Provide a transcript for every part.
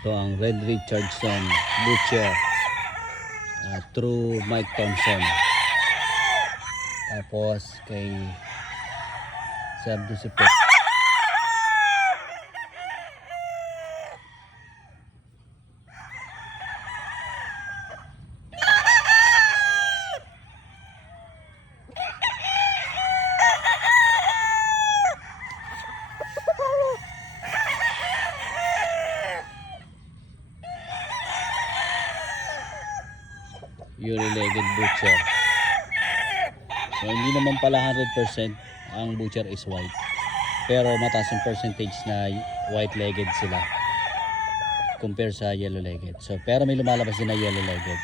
Ito ang Red Richardson Butcher, through Mike Thompson. Tapos kay Sir Dusipet. Uri-legged butcher. So hindi naman pala 100% ang butcher is white, pero mataas yung percentage na white-legged sila compare sa yellow-legged. So pero may lumalabas din na yellow-legged.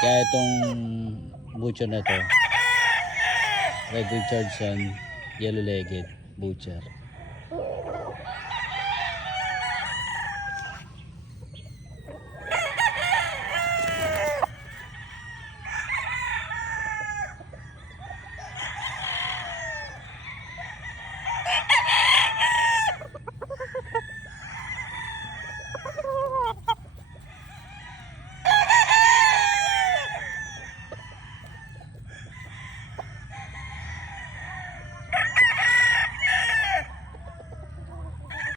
Kaya itong butcher na to, Red Richardson yellow-legged butcher.